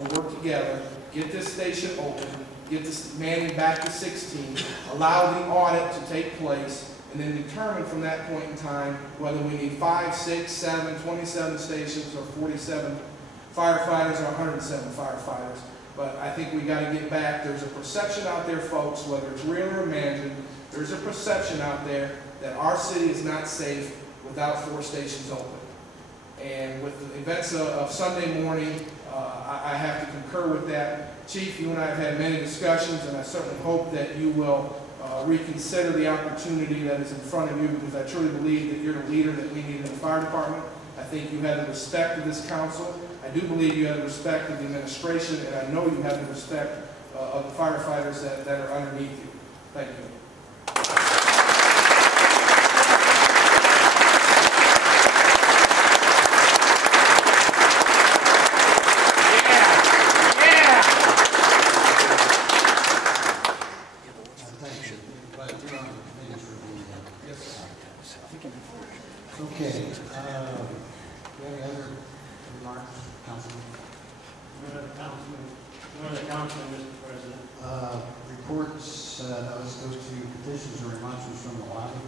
work together, get this station open, get this manning back to 16, allow the audit to take place, and then determine from that point in time whether we need 5, 6, 7, 27 stations, or 47 firefighters, or 107 firefighters. But I think we got to get back. There's a perception out there, folks, whether it's real or imagined, there's a perception out there that our city is not safe without 4 stations open. And with the events of Sunday morning, I have to concur with that. Chief, you and I have had many discussions, and I certainly hope that you will reconsider the opportunity that is in front of you, because I truly believe that you're the leader that we need in the fire department. I think you have the respect of this council. I do believe you have the respect of the administration, and I know you have the respect of the firefighters that are underneath you. Thank you. Okay. Any other remarks, Councilman? No other councilman, Mr. President. Reports. Let's go to petitions or remonstrances from the lobby.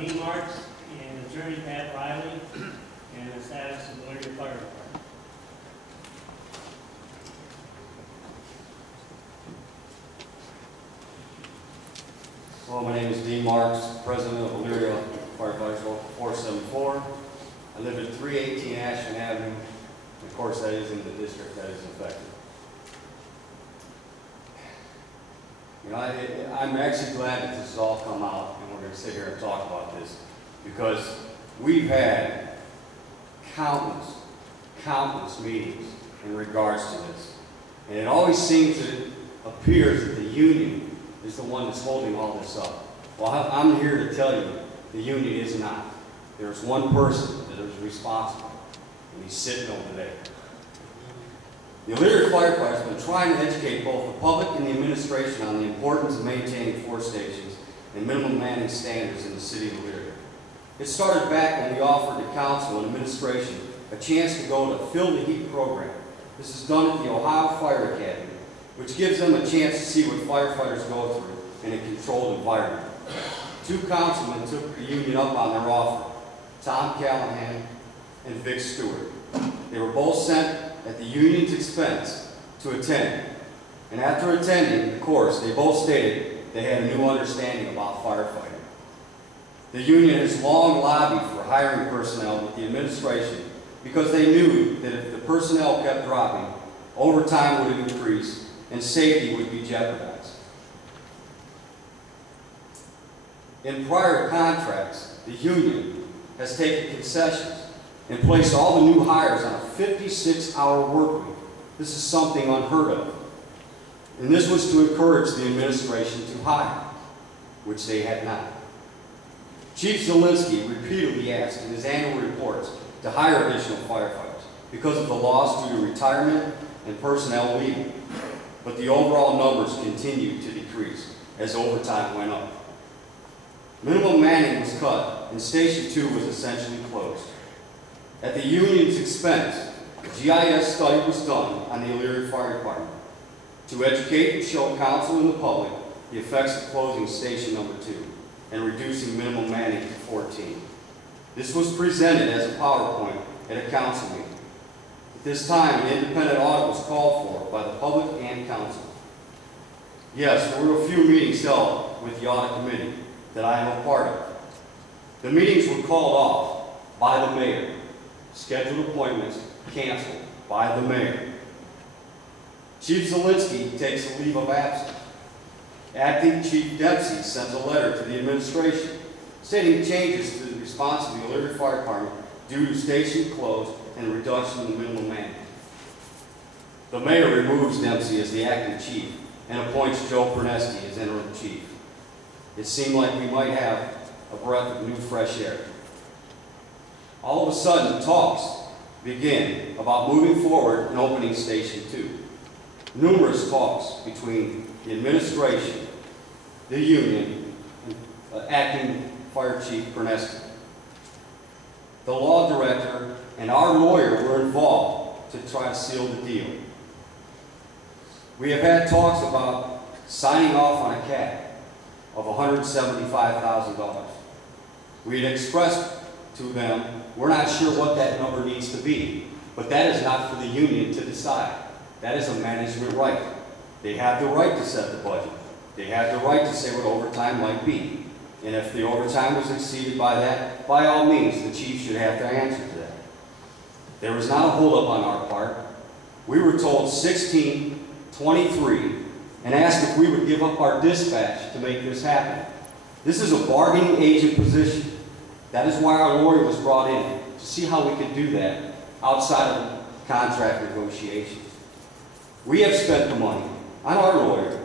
Dean Marks and Attorney Pat Riley, and the status of the Elyria Fire Department. Hello, my name is Dean Marks, President of Elyria Firefighters Local 474. I live at 318 Ashland Avenue. Of course, that is in the district that is affected. You know, I'm actually glad that this has all come out, and we're going to sit here and talk about this, because we've had countless meetings in regards to this. And it always seems that it appears that the union is the one that's holding all this up. Well, I'm here to tell you, the union is not. There's one person that is responsible, and he's sitting over there. The Elyria firefighters have been trying to educate both the public and the administration on the importance of maintaining 4 stations and minimum manning standards in the city of Elyria. It started back when we offered the council and administration a chance to go to Fill the Heat program. This is done at the Ohio Fire Academy, which gives them a chance to see what firefighters go through in a controlled environment. 2 councilmen took the union up on their offer, Tom Callahan and Vic Stewart. They were both sent at the union's expense to attend. And after attending the course, they both stated they had a new understanding about firefighting. The union has long lobbied for hiring personnel with the administration because they knew that if the personnel kept dropping, overtime would increase and safety would be jeopardized. In prior contracts, the union has taken concessions and placed all the new hires on a 56-hour work week. This is something unheard of. And this was to encourage the administration to hire, which they had not. Chief Zielinski repeatedly asked in his annual reports to hire additional firefighters because of the loss due to retirement and personnel leaving. But the overall numbers continued to decrease as overtime went up. Minimum manning was cut, and Station 2 was essentially closed. At the union's expense, a GIS study was done on the Elyria Fire Department to educate and show council and the public the effects of closing Station number 2 and reducing minimum manning to 14. This was presented as a PowerPoint at a council meeting. At this time, an independent audit was called for by the public and council. Yes, there were a few meetings held with the audit committee that I am a part of. The meetings were called off by the mayor. Scheduled appointments canceled by the mayor. Chief Zielinski takes a leave of absence. Acting Chief Dempsey sends a letter to the administration stating changes to the response of the Elyria Fire Department due to station closed and reduction in the minimum manning. The mayor removes Dempsey as the acting chief and appoints Joe Pernesti as interim chief. It seemed like we might have a breath of new fresh air. All of a sudden, talks begin about moving forward and opening Station 2. Numerous talks between the administration, the union, and acting Fire Chief Pernesti. The law director and our lawyer were involved to to try to seal the deal. We have had talks about signing off on a cap of $175,000. We had expressed to them, we're not sure what that number needs to be, but that is not for the union to decide. That is a management right. They have the right to set the budget. They have the right to say what overtime might be. And if the overtime was exceeded by that, by all means, the chief should have to answer to that. There was not a holdup on our part. We were told 16, 23, and asked if we would give up our dispatch to make this happen. This is a bargaining agent position. That is why our lawyer was brought in, to see how we could do that outside of contract negotiations. We have spent the money on our lawyer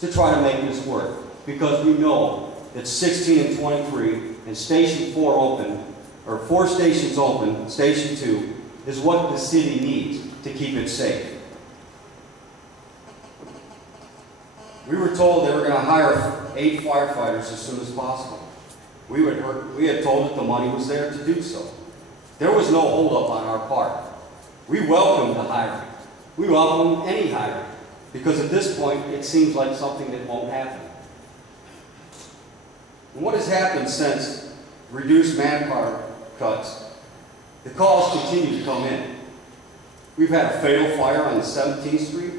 to try to make this work, because we know that 16 and 23 and Station 4 open, or 4 stations open, Station 2, is what the city needs to keep it safe. We were told they were going to hire 8 firefighters as soon as possible. We had told that the money was there to do so. There was no holdup on our part. We welcomed the hiring. We welcome any hiring, because at this point it seems like something that won't happen. And what has happened since reduced manpower cuts? The calls continue to come in. We've had a fatal fire on the 17th Street.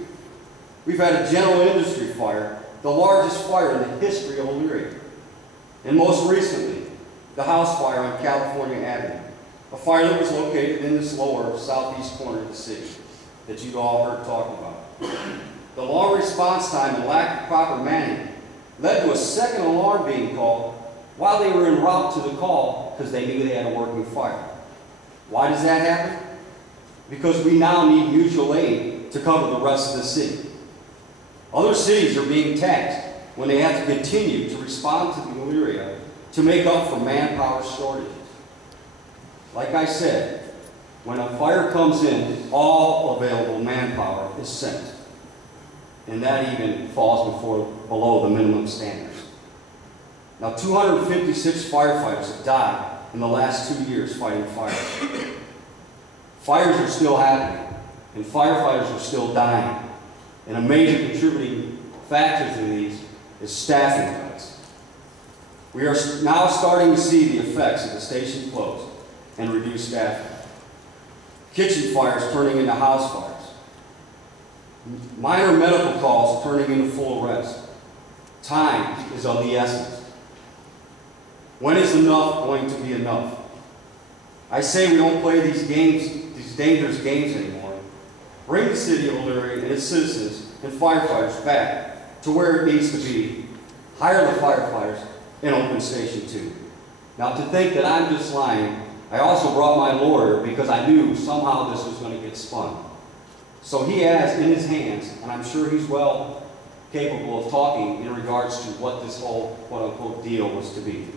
We've had a general industry fire, the largest fire in the history of Elyria. And most recently, the house fire on California Avenue, a fire that was located in this lower southeast corner of the city that you've all heard talking about. The long response time and lack of proper manning led to a second alarm being called while they were en route to the call, because they knew they had a working fire. Why does that happen? Because we now need mutual aid to cover the rest of the city. Other cities are being taxed when they have to continue to respond to the Elyria to make up for manpower shortages. Like I said, when a fire comes in, all available manpower is sent. And that even falls below the minimum standards. Now, 256 firefighters have died in the last 2 years fighting fires. Fires are still happening, and firefighters are still dying. And a major contributing factor to these is staffing cuts. We are now starting to see the effects of the station closed and reduced staffing. Kitchen fires turning into house fires. Minor medical calls turning into full arrest. Time is of the essence. When is enough going to be enough? I say we don't play these games, these dangerous games anymore. Bring the city of Elyria and its citizens and firefighters back to where it needs to be. Hire the firefighters and open Station 2. Now, to think that I'm just lying, I also brought my lawyer because I knew somehow this was going to get spun. So he has in his hands, and I'm sure he's well capable of talking in regards to what this whole quote-unquote deal was to be.